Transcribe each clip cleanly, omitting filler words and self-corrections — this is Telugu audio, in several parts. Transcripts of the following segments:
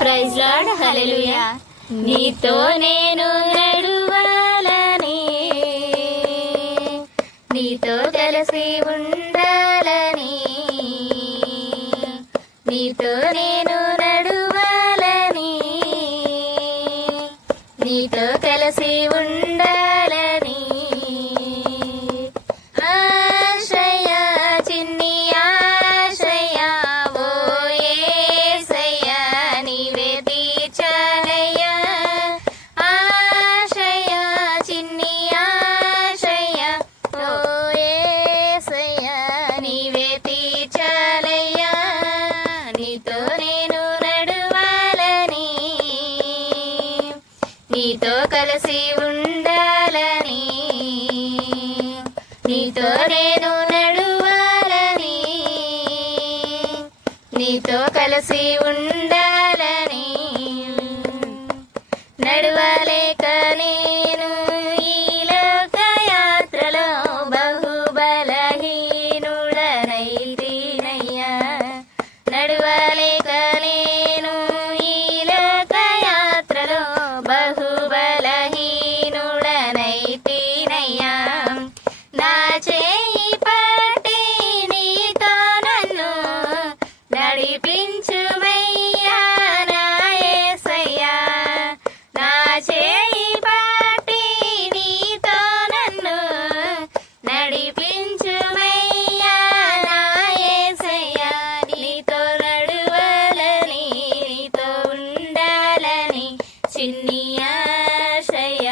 ప్రైజ్ లార్డ్, హల్లెలూయా. నీతో నేను నడువాలని, నీతో కలిసి ఉండాలని, నీతో నేను నడువాలని, నీతో కలిసి ఉండాలని. ఆశ్రయ చిన్ని ఆశ్రయ ఓ యేసయ్య నీవే తీర్చాలయ్య. ఆశ్రయ చిన్ని ఆశ్రయ ఓ యేసయ్య నీవే తీర్చాలయ్య. నీతో నేను నడువాలని, నీతో కలిసి ఉండాలని, నీతో నేను నడువాలని, నీతో కలిసి ఉండాలని. నడవలేక నేను ఈ లోక యాత్రలో బహుబలహీనుడనైతినయ్యా. నడవలేక నేను ఈ లోక యాత్రలో బహుబలహీనుడనైతినయ్యా. నా చేయి పట్టి నీతో నన్ను నడిపించుమయ్యా నా యేసయ్యా. నా చేయి పట్టి నీతో నన్ను నడిపించుమయ్యా నా యేసయ్యా. నీతో నడువాలని, నీతో ఉండాలని చిన్ని ఆశయ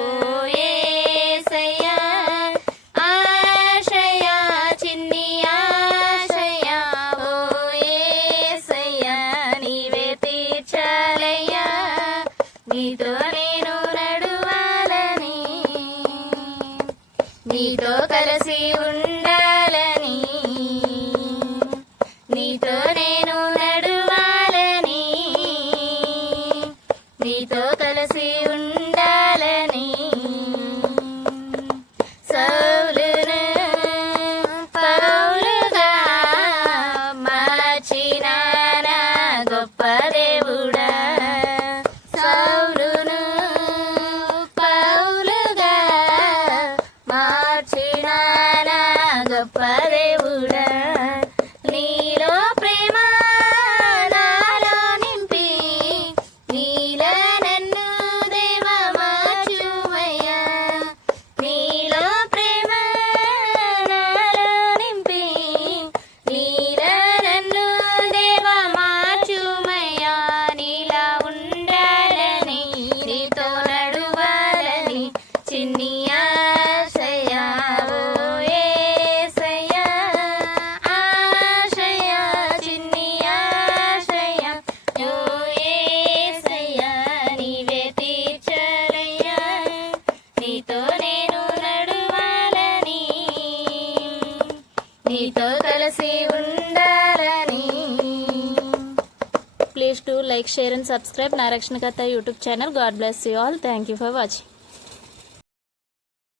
ఓ యేసయ్య. ఆశయ చిన్ని ఆశయ ఓ యేసయ్య నీవే తీర్చాలయ్యా. నీతో నేను నడువాలని, నీతో కలిసి ఉండాలని, నీతో నేను నడువాలని, నీతో కలిసి ఉండాలని. సౌలును పౌలుగా మార్చిన నా గొప్ప దేవుడా. సౌలును పౌలుగా మార్చిన నా గొప్ప దేవుడా. నీలో ప్రేమ నాలో నింపి, నీలో నన్ను దేవ మార్చుమయ్యా. నీలో ప్రేమ నాలో నింపి, నీలో నన్ను దేవ మార్చుమయ్యా. నీలా ఉండాలని, నీతో నడువాలని చిన్ని ఆశయ ఓ యేసయ్య. ఆశయ చిన్ని ఆశయ ఓ యేసయ్య నీవే తీర్చాలయ్యా. నీతో నేను నడువాలని, నీతో కలిసి ఉండాలని. Please to like, share and subscribe నా రక్షణకర్త YouTube channel. God bless you all. Thank you for watching.